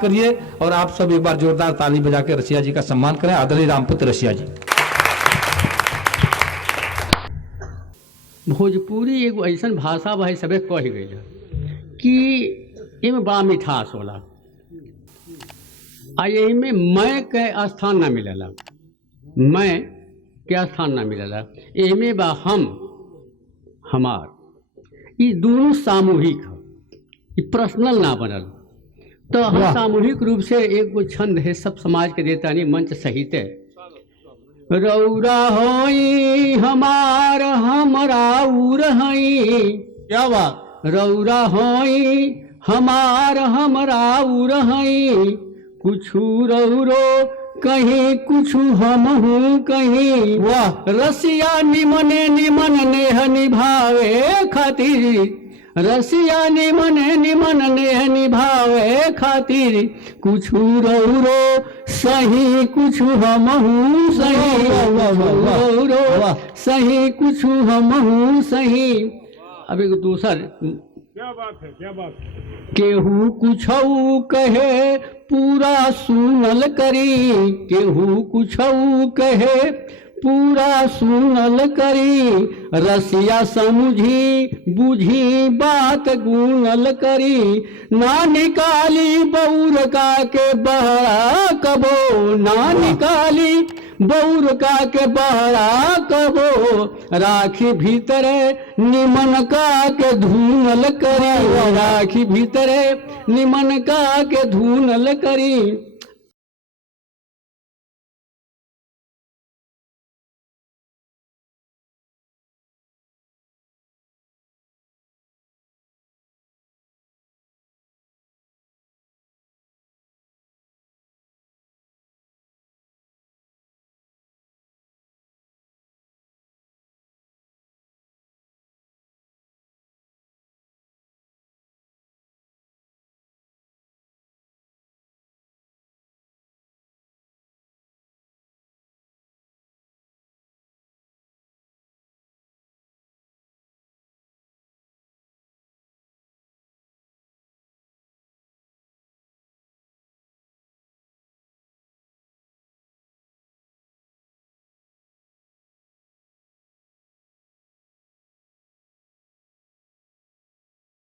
करिए और आप सब एक बार जोरदार ताली बजा के रसिया जी का सम्मान करें। आदरणीय रामपुत्र रसिया जी। भोजपुरी एगो ऐसा भाषा बा सबे कह गई कि इमें बड़ा मिठास होला आ यही में मैं के स्थान ना मिलेला, मैं के स्थान ना मिलेला। एमे बा हम हमार, ये दोनों सामूहिक है, ये पर्सनल ना बनल। तो हम सामूहिक रूप से एक गो छंद है सब समाज के देता नहीं मंच सहित है। रौरा होई हमार हमरा उर हई, क्या बात। रौरा होई हमार हमरा उर हई, कुछु रौरो कहीं कुछु हमहू कहीं। वाह। रसिया निमने निमन नेह निभावे खातिर, रसिया निमन निमन नेह निभावे खातिर, कुछु रौरो सही कुछु हमहू सही, रौरो सही कुछु हमहू सही। अब एक दूसर क्या बात है, क्या बात है। केहू कुछऊ कहे पूरा सुनल करी, केहू कुछऊ कहे पूरा सुनल करी, रसिया समझी बुझी बात गुनल करी। ना निकाली बौर का के बहरा कबो, ना निकाली बौर का के बहरा कबो, राखी भीतरे निमन का के धूनल करी, राखी भीतरे निमन का के धूनल करी।